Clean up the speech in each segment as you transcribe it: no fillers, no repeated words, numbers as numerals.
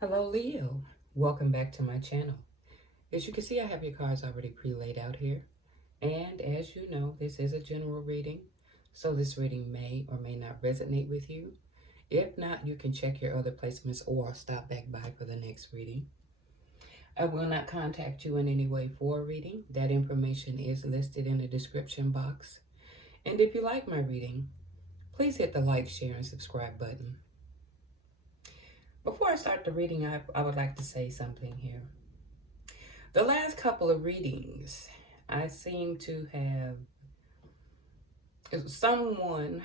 Hello Leo, welcome back to my channel. As you can see, I have your cards already pre-laid out here. And as you know, this is a general reading, so this reading may or may not resonate with you. If not, you can check your other placements or stop back by for the next reading. I will not contact you in any way for a reading. That information is listed in the description box. And if you like my reading, please hit the like, share, and subscribe button. Before I start the reading, I would like to say something here. The last couple of readings, I seem to have someone,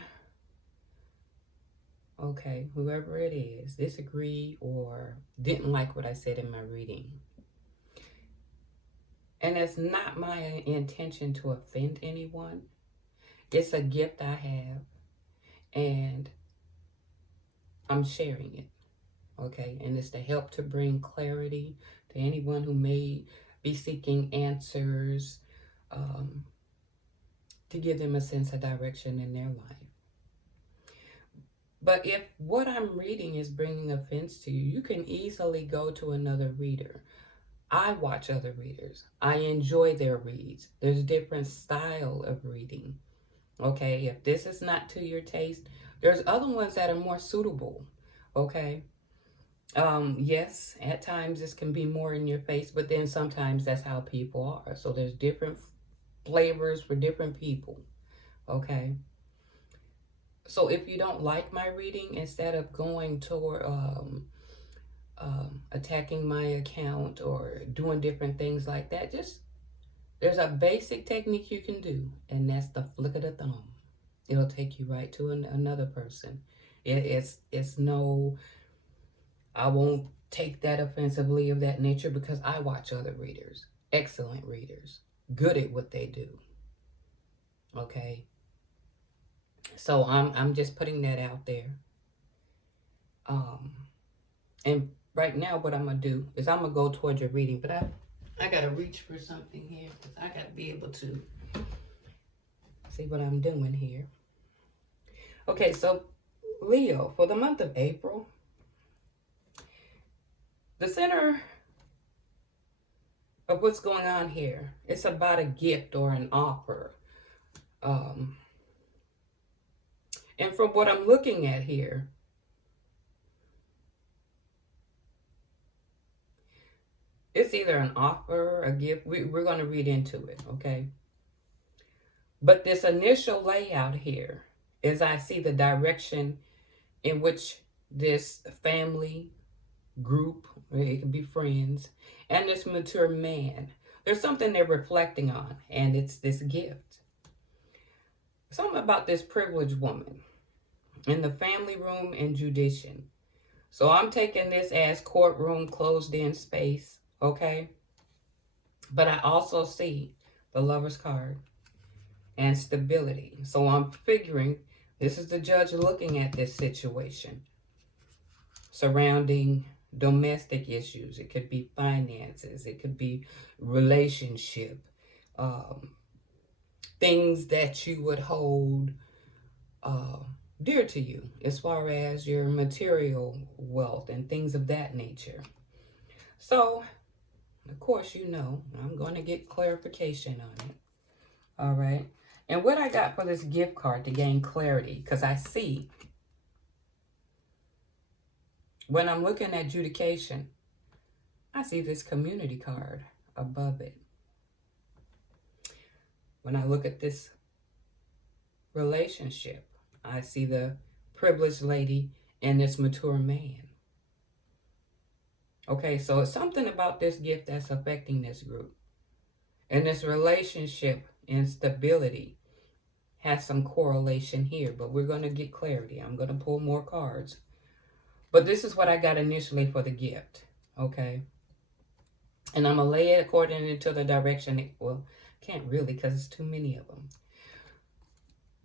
okay, whoever it is, disagree or didn't like what I said in my reading. And it's not my intention to offend anyone. It's a gift I have, and I'm sharing it, okay? And it's to help to bring clarity to anyone who may be seeking answers, to give them a sense of direction in their life. But if what I'm reading is bringing offense to you, you can easily go to another reader. I watch other readers. I enjoy their reads. There's different style of reading. Okay, if this is not to your taste, there's other ones that are more suitable. Okay. Yes, at times this can be more in your face, but then sometimes that's how people are. So there's different flavors for different people. Okay. So if you don't like my reading, instead of going toward attacking my account or doing different things like that, just there's a basic technique you can do, and that's the flick of the thumb. It'll take you right to another person. It's no, I won't take that offensively of that nature, because I watch other readers, excellent readers, good at what they do. Okay. So I'm just putting that out there. And right now what I'm gonna do is I'm gonna go towards your reading, but I gotta reach for something here, because I gotta be able to see what I'm doing here. Okay, so Leo, for the month of April, the center of what's going on here, it's about a gift or an offer. And from what I'm looking at here, it's either an offer, a gift. We're going to read into it, okay? But this initial layout here is I see the direction in which this family group, it could be friends, and this mature man, there's something they're reflecting on, and it's this gift. Something about this privileged woman in the family room and judition. So I'm taking this as courtroom, closed in space, okay? But I also see the Lover's card and stability. So I'm figuring this is the judge looking at this situation surrounding domestic issues. It could be finances. It could be relationship. Things that you would hold dear to you as far as your material wealth and things of that nature. So, of course, you know, I'm going to get clarification on it. All right. And what I got for this gift card to gain clarity, because I see when I'm looking at adjudication, I see this community card above it. When I look at this relationship, I see the privileged lady and this mature man. Okay, so it's something about this gift that's affecting this group. And this relationship and stability has some correlation here, but we're going to get clarity. I'm going to pull more cards. But this is what I got initially for the gift, okay? And I'm going to lay it according to the direction. Well, can't really, because it's too many of them.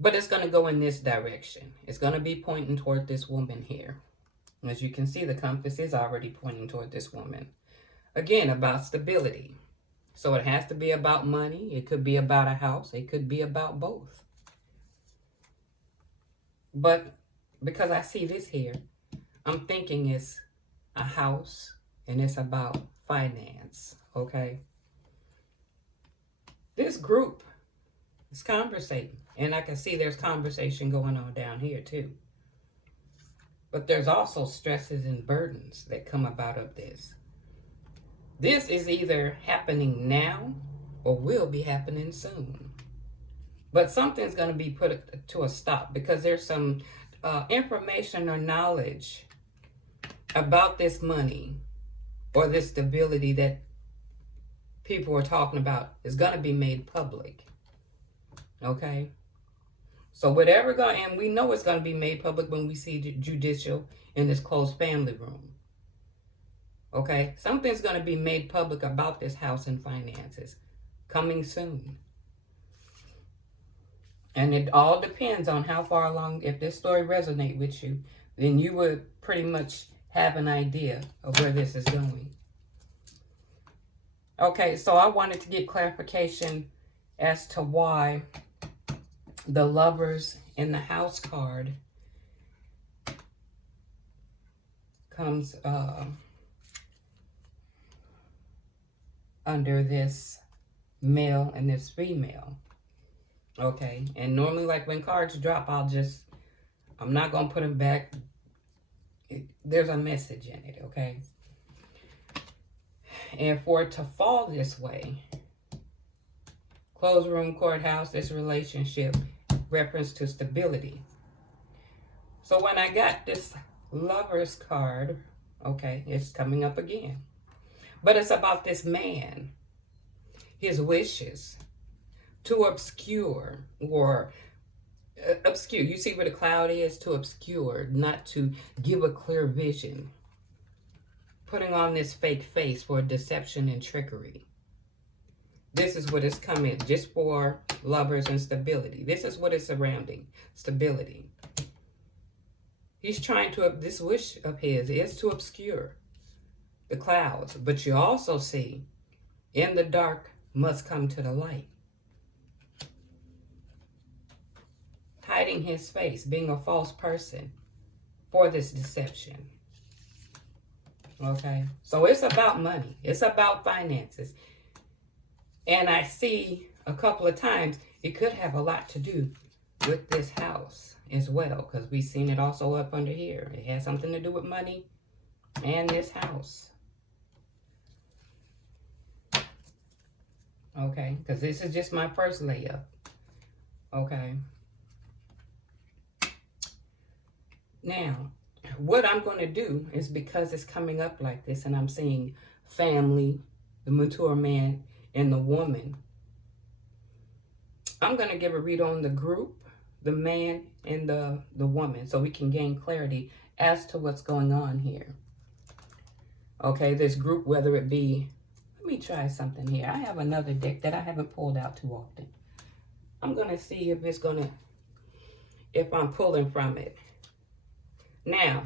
But it's going to go in this direction. It's going to be pointing toward this woman here. As you can see, the compass is already pointing toward this woman. Again, about stability. So it has to be about money. It could be about a house. It could be about both. But because I see this here, I'm thinking a house, and it's about finance, okay? This group is conversating, and I can see there's conversation going on down here too. But there's also stresses and burdens that come about of this. This is either happening now or will be happening soon. But something's going to be put to a stop because there's some information or knowledge about this money or this stability that people are talking about is going to be made public. Okay? So whatever and we know it's going to be made public when we see the judicial in this closed family room. Okay? Something's going to be made public about this house and finances coming soon. And it all depends on how far along, if this story resonates with you, then you would pretty much have an idea of where this is going. Okay, so I wanted to get clarification as to why the Lovers in the House card comes under this male and this female. Okay, and normally like when cards drop, I'm not going to put them back. There's a message in it, okay? And for it to fall this way, closed room, courthouse, this relationship, reference to stability. So when I got this Lovers card, okay, it's coming up again. But it's about this man, his wishes to obscure or obscure. You see where the cloud is? To obscure, not to give a clear vision. Putting on this fake face for deception and trickery. This is what is coming just for lovers and stability. This is what is surrounding stability. He's trying to, this wish of his is to obscure the clouds. But you also see, in the dark must come to the light. Hiding his face, being a false person for this deception. Okay, so it's about money. It's about finances. And I see a couple of times it could have a lot to do with this house as well, because we've seen it also up under here. It has something to do with money and this house. Okay, because this is just my first layup. Okay. Now, what I'm going to do is, because it's coming up like this and I'm seeing family, the mature man, and the woman, I'm going to give a read on the group, the man, and the woman, so we can gain clarity as to what's going on here. Okay, this group, whether it be, let me try something here. I have another deck that I haven't pulled out too often. I'm going to see if it's going to, if I'm pulling from it. Now,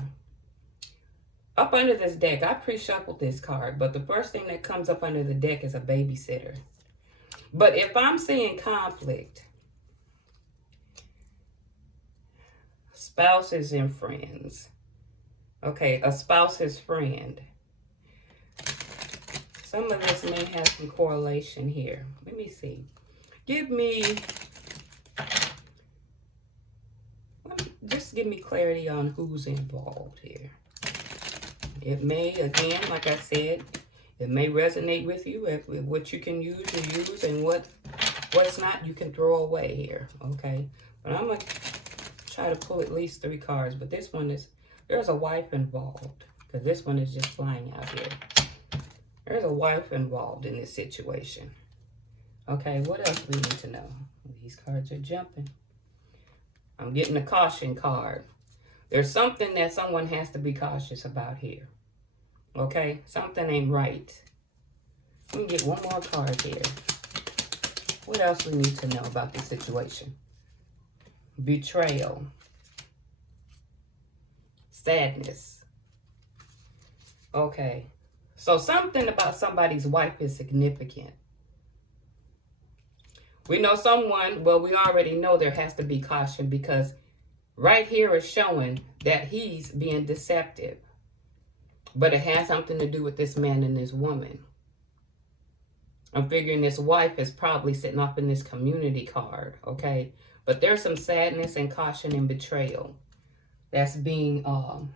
up under this deck, I pre-shuffled this card, but the first thing that comes up under the deck is a babysitter. But if I'm seeing conflict, spouses and friends. Okay, a spouse's friend. Some of this may have some correlation here. Let me see. Just give me clarity on who's involved here. It may, again, like I said, it may resonate with you. If what you can use, you use, and what's not, you can throw away here, okay? But I'm going to try to pull at least 3 cards. But this one is, there's a wife involved, because this one is just flying out here. There's a wife involved in this situation. Okay, what else we need to know? These cards are jumping. I'm getting a caution card. There's something that someone has to be cautious about here. Okay? Something ain't right. Let me get one more card here. What else we need to know about this situation? Betrayal. Sadness. Okay. So something about somebody's wife is significant. We know someone, well, we already know there has to be caution, because right here is showing that he's being deceptive. But it has something to do with this man and this woman. I'm figuring this wife is probably sitting up in this community card, okay? But there's some sadness and caution and betrayal that's being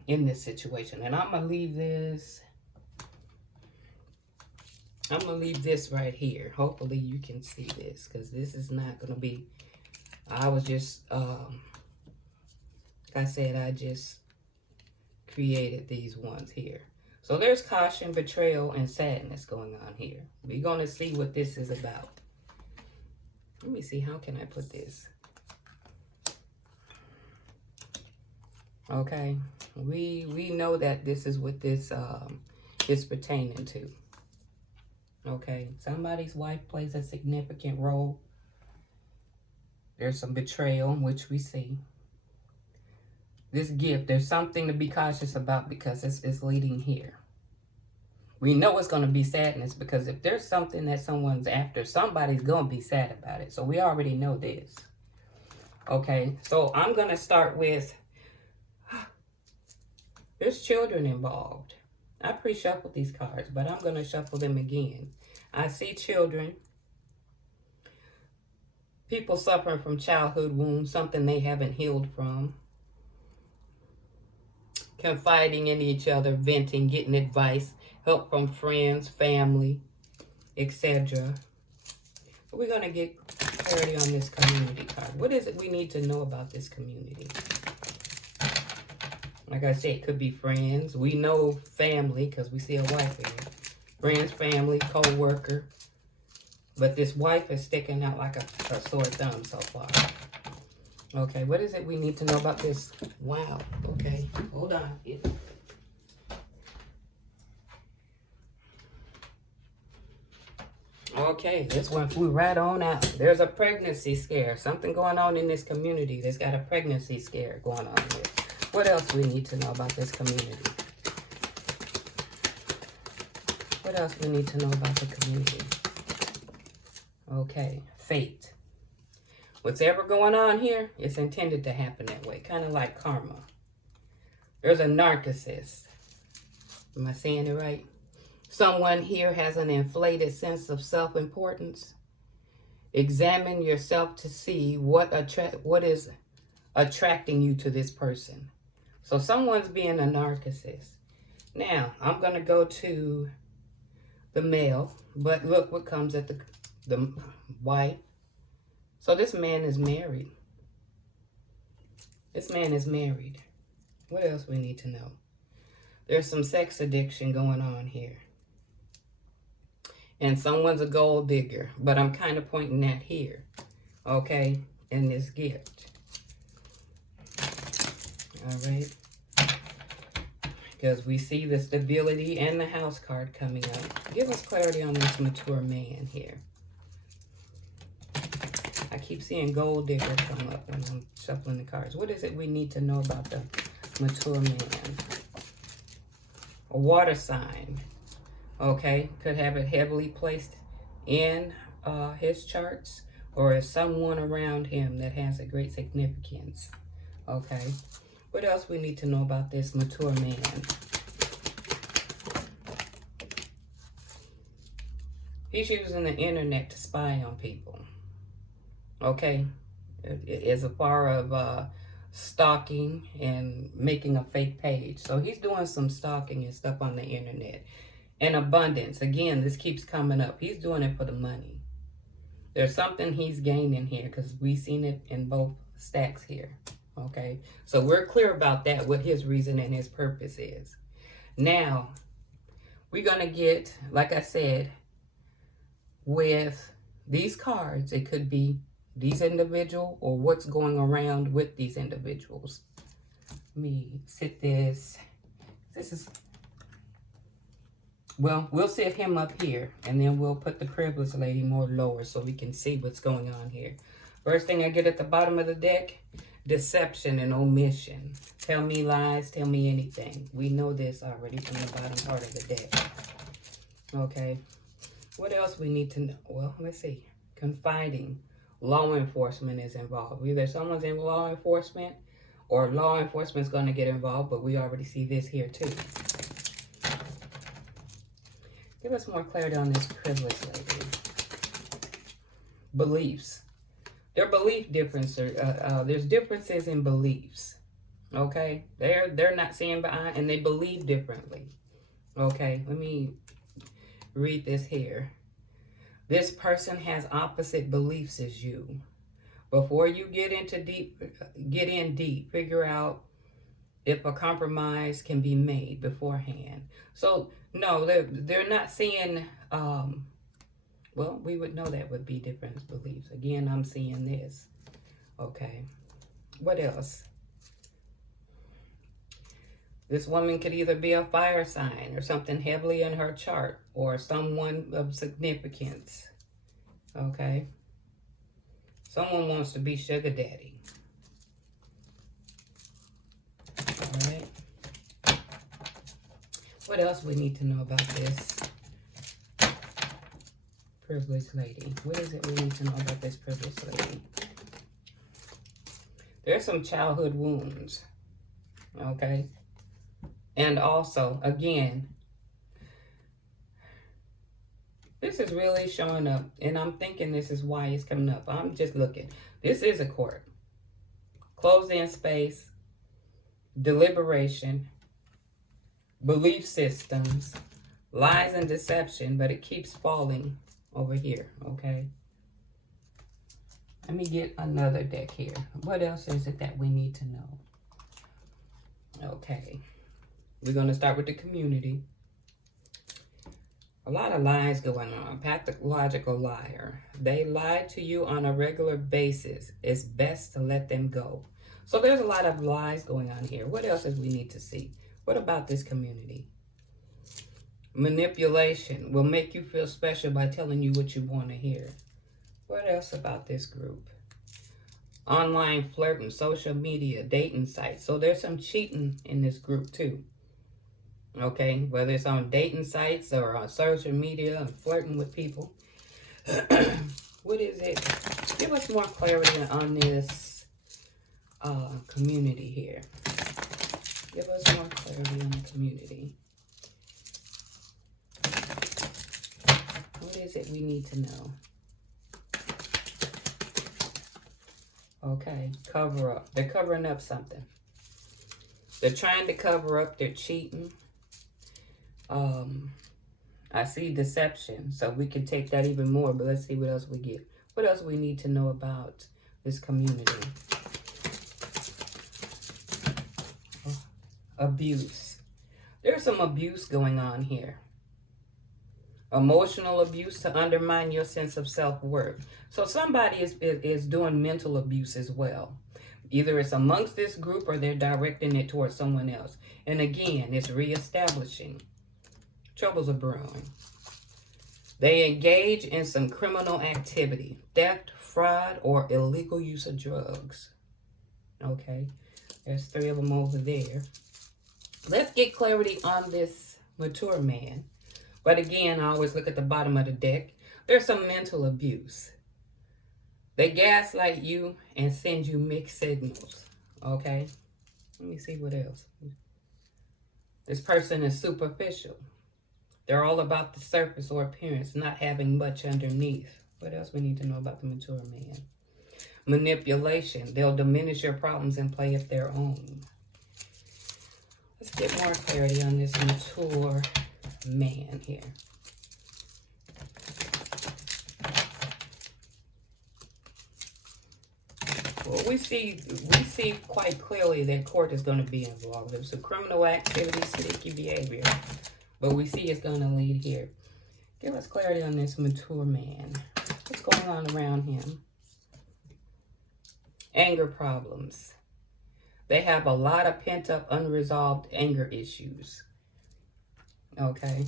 in this situation. And I'm going to leave this. I'm going to leave this right here. Hopefully you can see this, because this is not going to be, I was just, like I said, I just created these ones here. So there's caution, betrayal, and sadness going on here. We're going to see what this is about. Let me see, how can I put this? Okay, we know that this is what this is pertaining to. Okay, somebody's wife plays a significant role. There's some betrayal, which we see. This gift, there's something to be cautious about because it's leading here. We know it's going to be sadness because if there's something that someone's after, somebody's going to be sad about it. So we already know this. Okay, so I'm going to start with, there's children involved. I pre-shuffled these cards, but I'm going to shuffle them again. I see children. People suffering from childhood wounds, something they haven't healed from. Confiding in each other, venting, getting advice, help from friends, family, etc. We're going to get clarity on this community card. What is it we need to know about this community? Like I said, it could be friends. We know family because we see a wife here. Friends, family, co-worker. But this wife is sticking out like a sore thumb so far. Okay, what is it we need to know about this? Wow, okay, hold on. Okay, this one flew right on out. There's a pregnancy scare. Something going on in this community. There's got a pregnancy scare going on here. What else we need to know about this community? What else we need to know about the community? Okay, fate. What's ever going on here, it's intended to happen that way. Kind of like karma. There's a narcissist. Am I saying it right? Someone here has an inflated sense of self-importance. Examine yourself to see what is attracting you to this person. So someone's being a narcissist. Now, I'm going to go to the male, but look what comes at the wife. So this man is married. This man is married. What else we need to know? There's some sex addiction going on here. And someone's a gold digger, but I'm kind of pointing that here, okay, in this gift. All right. Because we see the stability and the house card coming up. Give us clarity on this mature man here. I keep seeing gold digger come up when I'm shuffling the cards. What is it we need to know about the mature man? A water sign. Okay, could have it heavily placed in his charts, or is someone around him that has a great significance. Okay, what else we need to know about this mature man? He's using the internet to spy on people. Okay, as a far of stalking and making a fake page. So he's doing some stalking and stuff on the internet. And abundance. Again, this keeps coming up. He's doing it for the money. There's something he's gaining here because we've seen it in both stacks here. Okay. So we're clear about that, what his reason and his purpose is. Now, we're going to get, like I said, with these cards, it could be these individuals or what's going around with these individuals. Let me sit this. This is... Well, we'll sit him up here, and then we'll put the Cribblers lady more lower so we can see what's going on here. First thing I get at the bottom of the deck, deception and omission. Tell me lies, tell me anything. We know this already from the bottom part of the deck. Okay. What else we need to know? Well, let's see. Confiding. Law enforcement is involved. Either someone's in law enforcement or law enforcement's going to get involved, but we already see this here too. Give us more clarity on this privilege lady. Beliefs. Their belief differences. There's differences in beliefs. Okay, they're not seeing behind, and they believe differently. Okay, let me read this here. This person has opposite beliefs as you. Before you get in deep, figure out if a compromise can be made beforehand. So no, they're not seeing. Well, we would know that would be different beliefs. Again, I'm seeing this. Okay, what else? This woman could either be a fire sign or something heavily in her chart, or someone of significance. Okay. Someone wants to be sugar daddy. All right. What else we need to know about this privileged lady? What is it we need to know about this privileged lady? There's some childhood wounds. Okay. And also, again, this is really showing up, and I'm thinking this is why it's coming up. I'm just looking. This is a court. Closed-in space, deliberation, belief systems, lies and deception, but it keeps falling over here, okay? Let me get another deck here. What else is it that we need to know? Okay. We're going to start with the community. A lot of lies going on. Pathological liar. They lie to you on a regular basis. It's best to let them go. So there's a lot of lies going on here. What else is we need to see? What about this community? Manipulation will make you feel special by telling you what you want to hear. What else about this group? Online flirting, social media, dating sites. So there's some cheating in this group too. Okay, whether it's on dating sites or on social media and flirting with people. What is it? Give us more clarity on this community here. Give us more clarity on the community. What is it we need to know? Okay, cover up. They're covering up something. They're trying to cover up their cheating. I see deception, so we can take that even more, but let's see what else we get. What else we need to know about this community? Abuse. There's some abuse going on here. Emotional abuse to undermine your sense of self-worth. So somebody is doing mental abuse as well. Either it's amongst this group or they're directing it towards someone else. And again, it's reestablishing. Troubles are brewing. They engage in some criminal activity, theft, fraud, or illegal use of drugs. Okay, there's 3 of them over there. Let's get clarity on this mature man. But again, I always look at the bottom of the deck. There's some mental abuse. They gaslight you and send you mixed signals. Okay, let me see what else. This person is superficial. They're all about the surface or appearance, not having much underneath. What else we need to know about the mature man? Manipulation. They'll diminish your problems and play it their own. Let's get more clarity on this mature man here. Well, we see quite clearly that court is going to be involved. There's some criminal activity, sneaky behavior. But we see it's going to lead here. Give us clarity on this mature man. What's going on around him? Anger problems. They have a lot of pent-up, unresolved anger issues. Okay.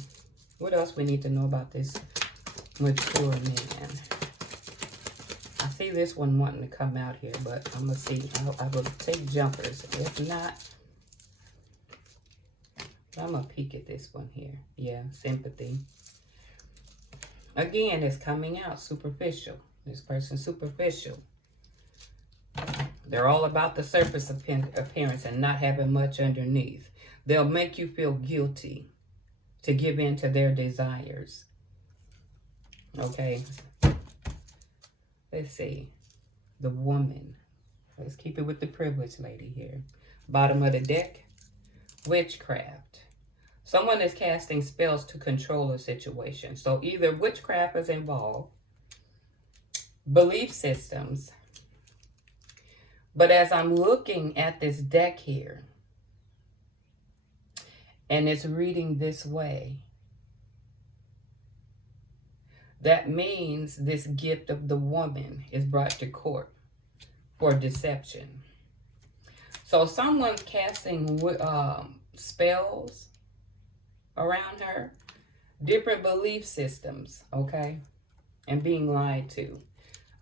What else we need to know about this mature man? I see this one wanting to come out here, but I'm going to see. I will take jumpers. If not, I'm going to peek at this one here. Yeah, sympathy. Again, it's coming out superficial. This person's superficial. They're all about the surface appearance and not having much underneath. They'll make you feel guilty to give in to their desires. Okay. Let's see. The woman. Let's keep it with the privileged lady here. Bottom of the deck. Witchcraft. Someone is casting spells to control a situation. So either witchcraft is involved, belief systems. But as I'm looking at this deck here, and it's reading this way, that means this gift of the woman is brought to court for deception. So someone's casting spells around her, different belief systems, okay, and being lied to.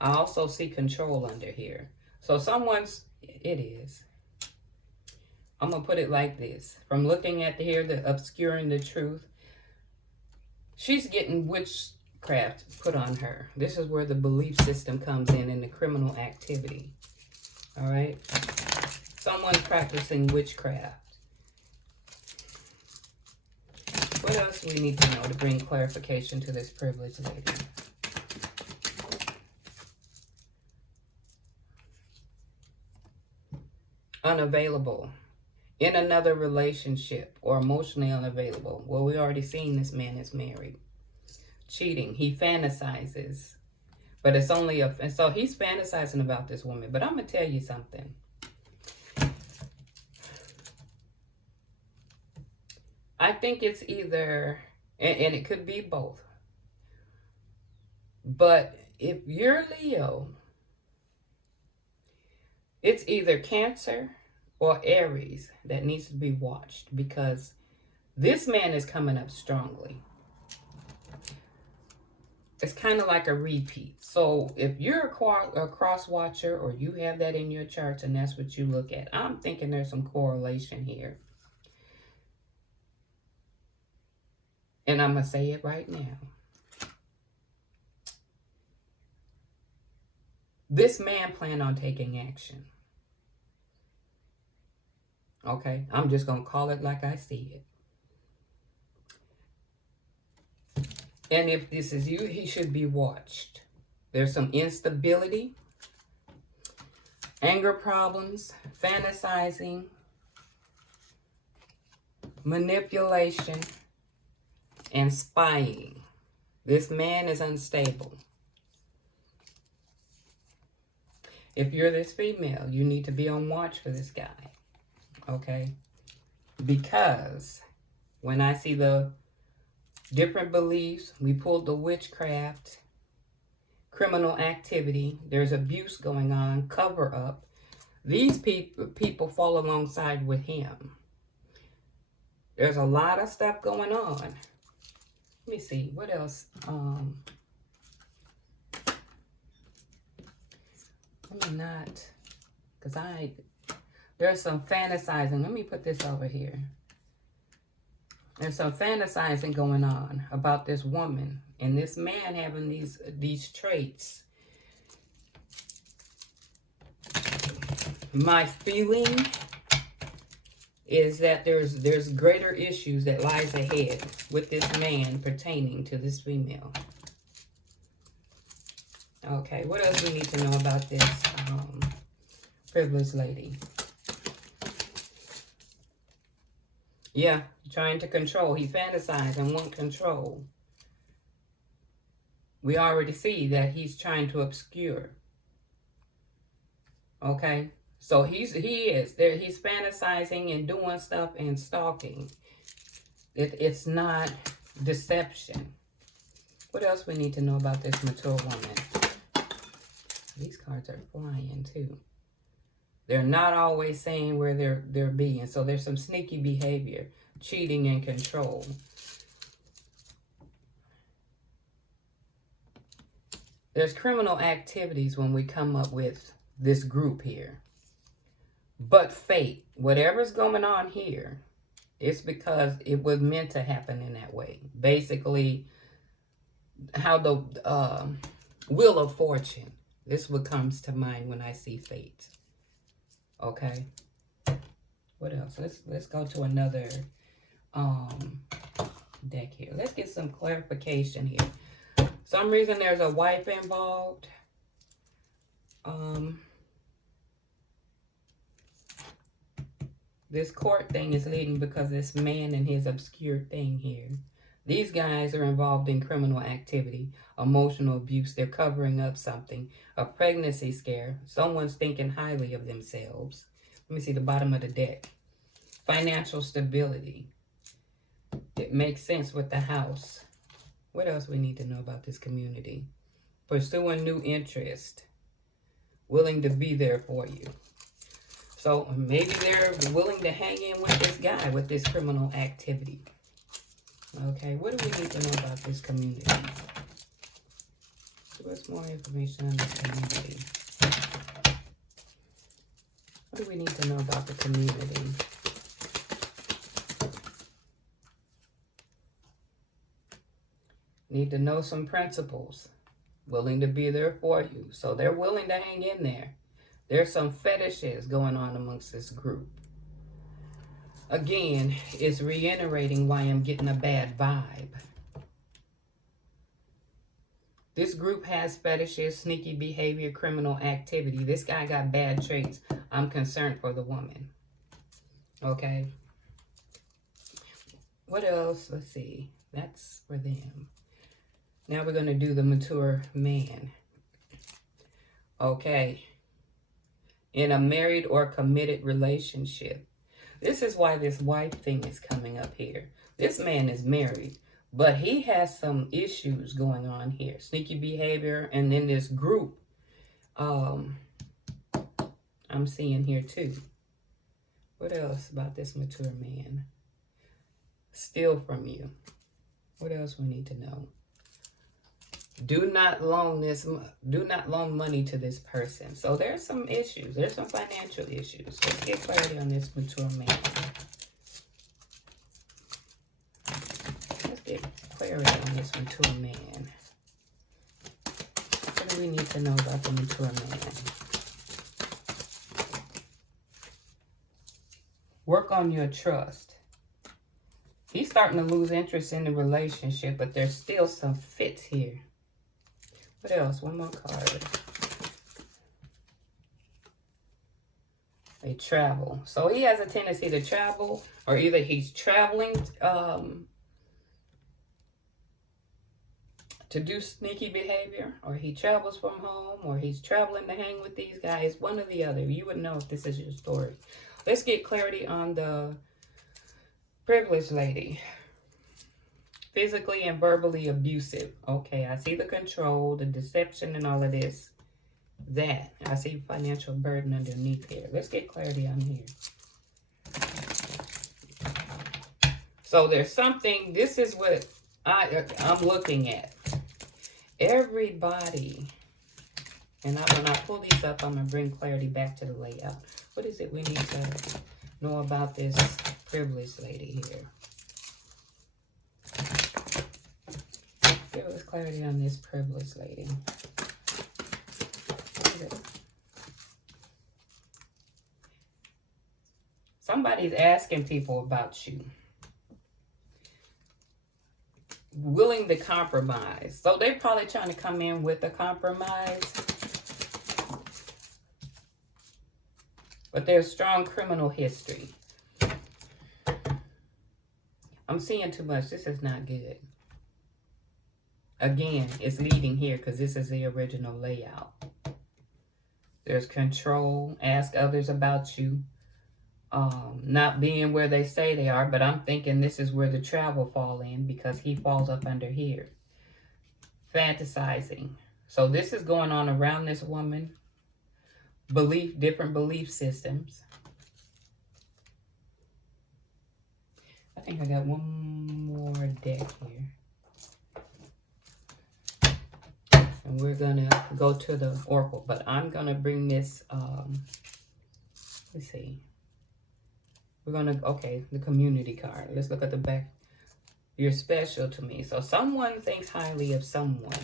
I also see control under here. So it is. I'm going to put it like this. From looking at here, the obscuring the truth, she's getting witchcraft put on her. This is where the belief system comes in the criminal activity. All right? Someone's practicing witchcraft. What else do we need to know to bring clarification to this privileged lady? Unavailable. In another relationship or emotionally unavailable. Well, we already seen this man is married. Cheating. He fantasizes. But it's only and so he's fantasizing about this woman. But I'm going to tell you something. I think it's either, and it could be both. But if you're Leo, it's either Cancer or Aries that needs to be watched, because this man is coming up strongly. It's kind of like a repeat. So if you're a cross watcher, or you have that in your charts and that's what you look at, I'm thinking there's some correlation here. And I'm going to say it right now. This man planned on taking action. Okay? I'm just going to call it like I see it. And if this is you, he should be watched. There's some instability, anger problems, fantasizing, manipulation, and spying. This man is unstable. If you're this female, you need to be on watch for this guy. Okay? Because when I see the different beliefs, we pulled the witchcraft, criminal activity, there's abuse going on, cover up. These people fall alongside with him. There's a lot of stuff going on. Let me see, what else? Let me not, because there's some fantasizing. Let me put this over here. There's some fantasizing going on about this woman and this man having these traits. My feeling is that there's greater issues that lies ahead with this man pertaining to this female. Okay, what else we need to know about this privileged lady? Yeah, trying to control. He fantasized and want control. We already see that he's trying to obscure. Okay? So he's fantasizing and doing stuff and stalking. It's not deception. What else we need to know about this mature woman? These cards are flying too. They're not always saying where they're being. So there's some sneaky behavior, cheating and control. There's criminal activities when we come up with this group here. But fate, whatever's going on here, it's because it was meant to happen in that way. Basically, how the wheel of fortune. This what comes to mind when I see fate. Okay. What else? Let's go to another deck here. Let's get some clarification here. Some reason there's a wife involved. This court thing is leading because this man and his obscure thing here. These guys are involved in criminal activity, emotional abuse. They're covering up something, a pregnancy scare. Someone's thinking highly of themselves. Let me see the bottom of the deck. Financial stability. It makes sense with the house. What else we need to know about this community? Pursuing new interest. Willing to be there for you. So maybe they're willing to hang in with this guy with this criminal activity. Okay, what do we need to know about this community? Give us more information on this community. What do we need to know about the community? Need to know some principles. Willing to be there for you. So they're willing to hang in there. There's some fetishes going on amongst this group. Again, it's reiterating why I'm getting a bad vibe. This group has fetishes, sneaky behavior, criminal activity. This guy got bad traits. I'm concerned for the woman. Okay. What else? Let's see. That's for them. Now we're going to do the mature man. Okay. In a married or committed relationship. This is why this wife thing is coming up here. This man is married, but he has some issues going on here. Sneaky behavior, and then this group I'm seeing here too. What else about this mature man? Steal from you. What else we need to know? Do not loan money to this person. So there's some issues. There's some financial issues. Let's get clarity on this mature man. Let's get clarity on this mature man. What do we need to know about the mature man? Work on your trust. He's starting to lose interest in the relationship, but there's still some fits here. What else? One more card. They travel. So he has a tendency to travel, or either he's traveling to do sneaky behavior, or he travels from home, or he's traveling to hang with these guys. One or the other. You would know if this is your story. Let's get clarity on the privileged lady. Physically and verbally abusive. Okay, I see the control, the deception, and all of this. That. I see financial burden underneath here. Let's get clarity on here. So there's something, this is what I'm looking at. Everybody, and when I pull these up, I'm going to bring clarity back to the layout. What is it we need to know about this privileged lady here? Give us clarity on this privileged lady. Somebody's asking people about you. Willing to compromise. So they're probably trying to come in with a compromise. But there's strong criminal history. I'm seeing too much. This is not good. Again, it's leading here because this is the original layout. There's control. Ask others about you. Not being where they say they are, but I'm thinking this is where the travel fall in because he falls up under here. Fantasizing. So this is going on around this woman. Different belief systems. I think I got one more deck here. And we're going to go to the oracle. But I'm going to bring this, let's see. We're going to, okay, the community card. Let's look at the back. You're special to me. So someone thinks highly of someone.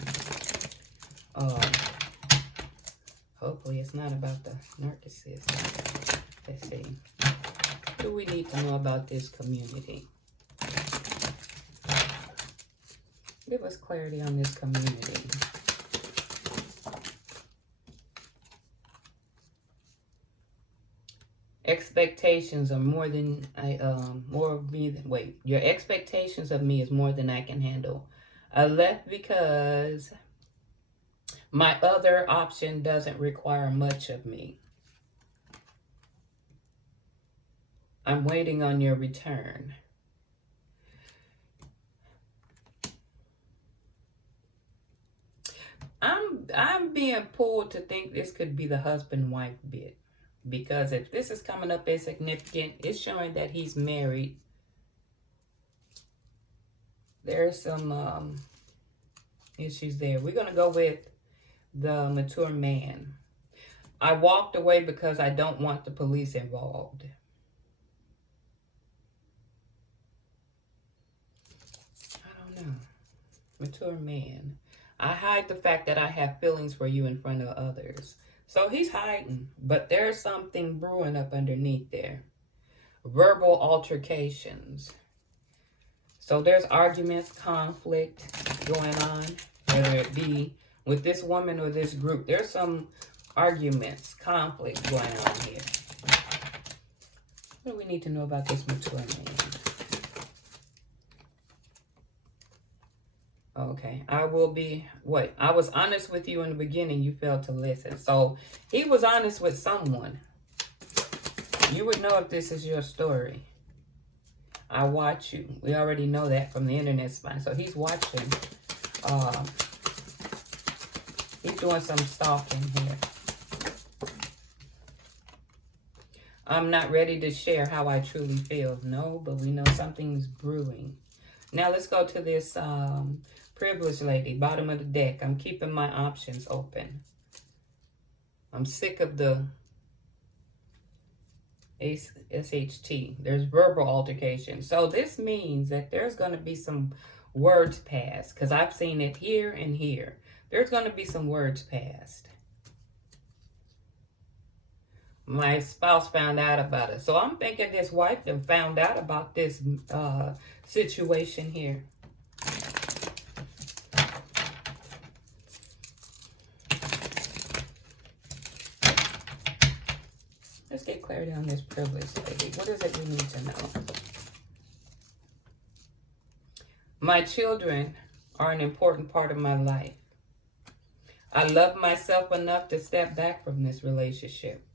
Hopefully it's not about the narcissist. Let's see. What do we need to know about this community? Give us clarity on this community. Expectations are more than more of me than, wait, your expectations of me is more than I can handle. I left because my other option doesn't require much of me. I'm waiting on your return. I'm being pulled to think this could be the husband-wife bit. Because if this is coming up as significant, it's showing that he's married. There's some issues there. We're going to go with the mature man. I walked away because I don't want the police involved. I don't know. Mature man. I hide the fact that I have feelings for you in front of others. So he's hiding, but there's something brewing up underneath there. Verbal altercations. So there's arguments, conflict going on, whether it be with this woman or this group. There's some arguments, conflict going on here. What do we need to know about this mature man? Okay, I will be, what? I was honest with you in the beginning, you failed to listen. So he was honest with someone. You would know if this is your story. I watch you. We already know that from the internet spine. So he's watching. He's doing some stalking here. I'm not ready to share how I truly feel. No, but we know something's brewing. Now let's go to this privileged lady, bottom of the deck. I'm keeping my options open. I'm sick of the SHT. There's verbal altercation. So this means that there's going to be some words passed, because I've seen it here and here. There's going to be some words passed. My spouse found out about it. So I'm thinking this wife found out about this situation here. Let's get clarity on this privilege lady. What is it we need to know? My children are an important part of my life. I love myself enough to step back from this relationship.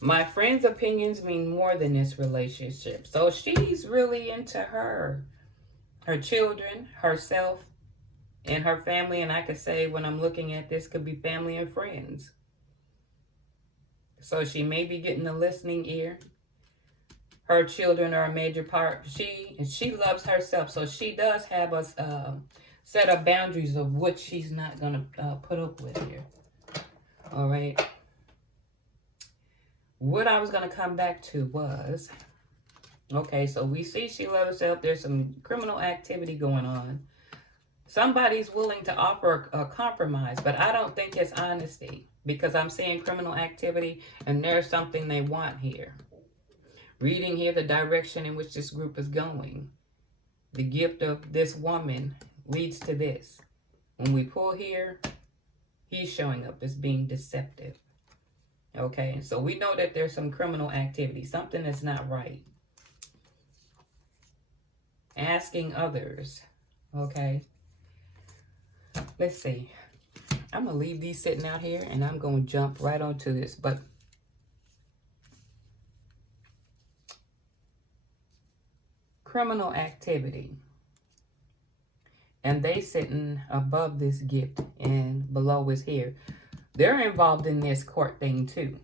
My friends' opinions mean more than this relationship. So she's really into her children, herself, and her family. And I could say when I'm looking at this, could be family and friends. So she may be getting a listening ear. Her children are a major part. She loves herself. So she does have a set of boundaries of what she's not going to put up with here. All right. What I was going to come back to was, okay, so we see she loves herself. There's some criminal activity going on. Somebody's willing to offer a compromise, but I don't think it's honesty, because I'm seeing criminal activity and there's something they want here. Reading here the direction in which this group is going. The gift of this woman leads to this. When we pull here, he's showing up as being deceptive. Okay, so we know that there's some criminal activity. Something that's not right. Asking others. Okay. Let's see. I'm going to leave these sitting out here and I'm going to jump right onto this. But criminal activity. And they sitting above this gift and below is here. They're involved in this court thing too.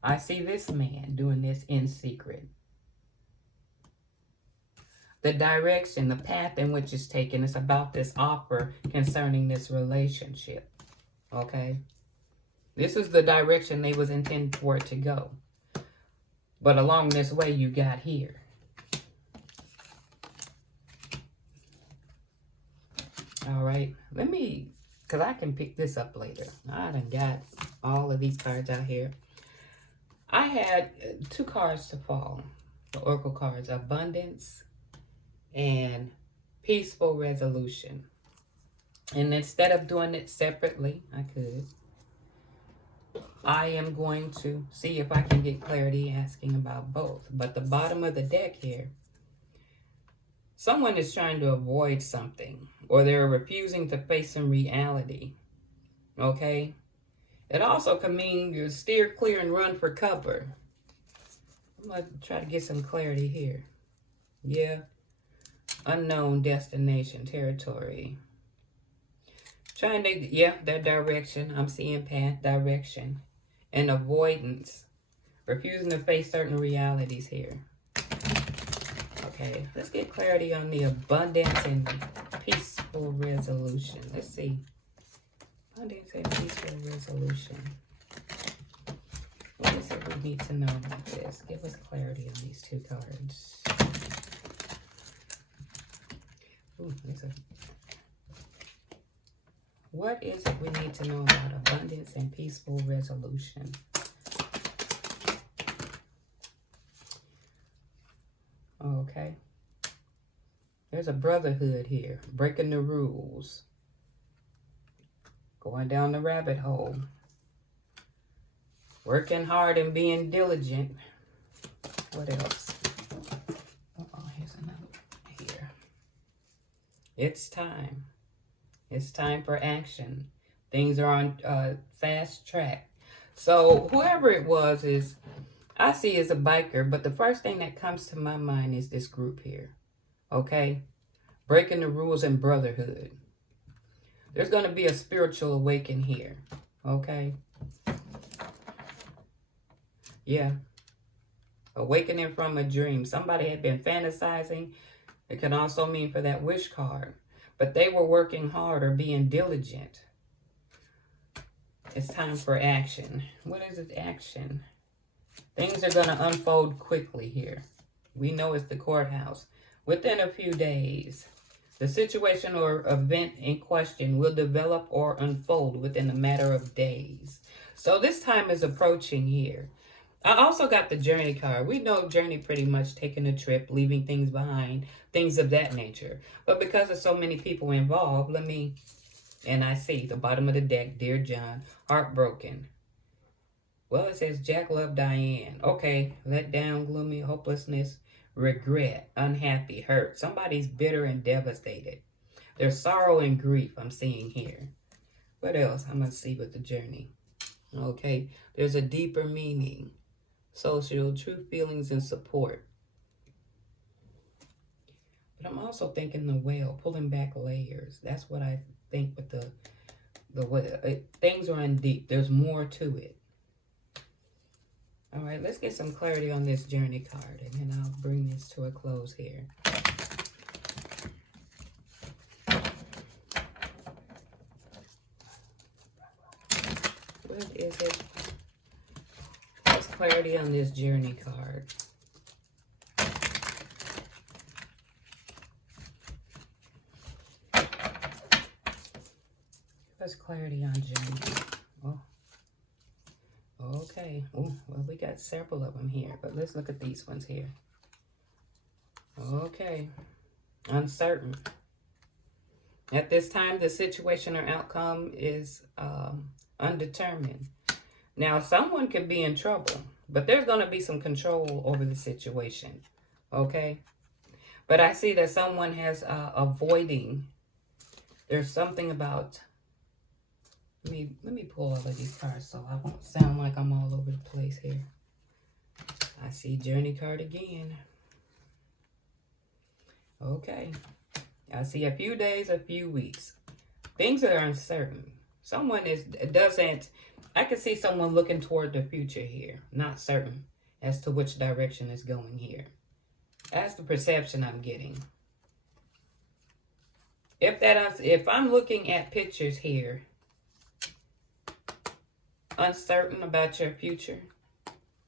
I see this man doing this in secret. The direction, the path in which it's taken is about this offer concerning this relationship. Okay? This is the direction they was intended for it to go. But along this way, you got here. All right, let me, because I can pick this up later. I done got all of these cards out here. I had 2 cards to fall. The Oracle cards, Abundance and peaceful resolution. And instead of doing it separately, I am going to see if I can get clarity asking about both. But the bottom of the deck here, someone is trying to avoid something, or they're refusing to face some reality. Okay? It also can mean you steer clear and run for cover. I'm going to try to get some clarity here. Yeah. Unknown destination, territory. Trying to, yeah, their direction. I'm seeing path, direction. And avoidance. Refusing to face certain realities here. Okay, let's get clarity on the abundance and peaceful resolution. Let's see. Abundance and peaceful resolution. What is it we need to know about this? Give us clarity on these two cards. Ooh, what is it we need to know about abundance and peaceful resolution? Okay. There's a brotherhood here. Breaking the rules. Going down the rabbit hole. Working hard and being diligent. What else? Oh, here's another one here. It's time. It's time for action. Things are on fast track. So whoever it was is, I see as a biker, but the first thing that comes to my mind is this group here. Okay? Breaking the rules and brotherhood. There's going to be a spiritual awakening here. Okay? Yeah. Awakening from a dream. Somebody had been fantasizing. It can also mean for that wish card. But they were working hard or being diligent. It's time for action. What is it, action? Things are going to unfold quickly here. We know it's the courthouse. Within a few days, the situation or event in question will develop or unfold within a matter of days. So this time is approaching here. I also got the journey card. We know journey pretty much taking a trip, leaving things behind, things of that nature. But because there's so many people involved, and I see the bottom of the deck, Dear John, heartbroken. Well, it says Jack loved Diane. Okay, let down, gloomy, hopelessness, regret, unhappy, hurt. Somebody's bitter and devastated. There's sorrow and grief I'm seeing here. What else I'm going to see with the journey? Okay, there's a deeper meaning. Social, true feelings and support. But I'm also thinking the whale, pulling back layers. That's what I think with the whale. Things are in deep. There's more to it. All right, let's get some clarity on this journey card, and then I'll bring this to a close here. What is it? What's clarity on this journey card? What's clarity on journey? Oh. Okay. Oh, well, we got several of them here, but let's look at these ones here. Okay. Uncertain. At this time, the situation or outcome is undetermined. Now, someone could be in trouble, but there's going to be some control over the situation. Okay? But I see that someone has avoiding. There's something about... Let me pull all of these cards so I won't sound like I'm all over the place here. I see journey card again. Okay. I see a few days, a few weeks. Things are uncertain. I can see someone looking toward the future here. Not certain as to which direction is going here. That's the perception I'm getting. If I'm looking at pictures here, uncertain about your future,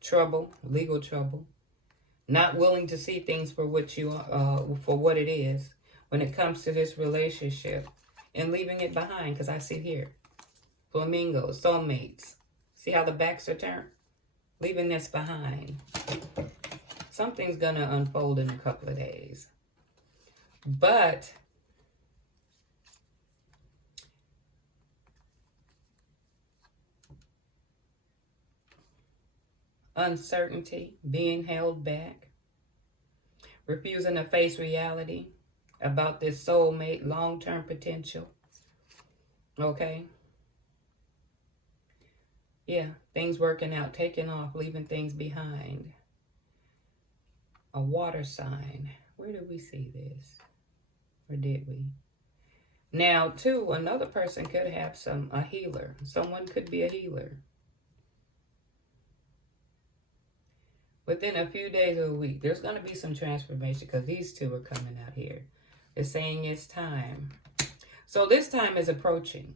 trouble, legal trouble, not willing to see things for what for what it is when it comes to this relationship, and leaving it behind, because I see here, flamingos, soulmates. See how the backs are turned? Leaving this behind. Something's gonna unfold in a couple of days. But uncertainty, being held back, refusing to face reality about this soulmate long-term potential. Okay? Yeah, things working out, taking off, leaving things behind. A water sign. Where did we see this? Or did we? Now, too, another person could have a healer. Someone could be a healer. Within a few days or a week, there's going to be some transformation because these two are coming out here. It's saying it's time. So this time is approaching.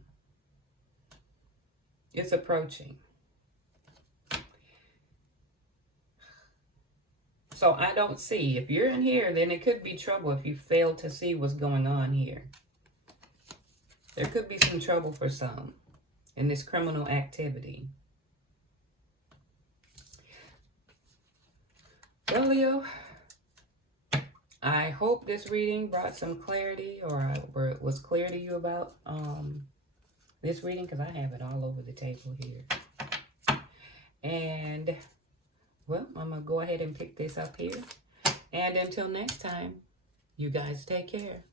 It's approaching. So I don't see. If you're in here, then it could be trouble if you fail to see what's going on here. There could be some trouble for some in this criminal activity. Well, Leo, I hope this reading brought some clarity or was clear to you about this reading, because I have it all over the table here. And, well, I'm going to go ahead and pick this up here. And until next time, you guys take care.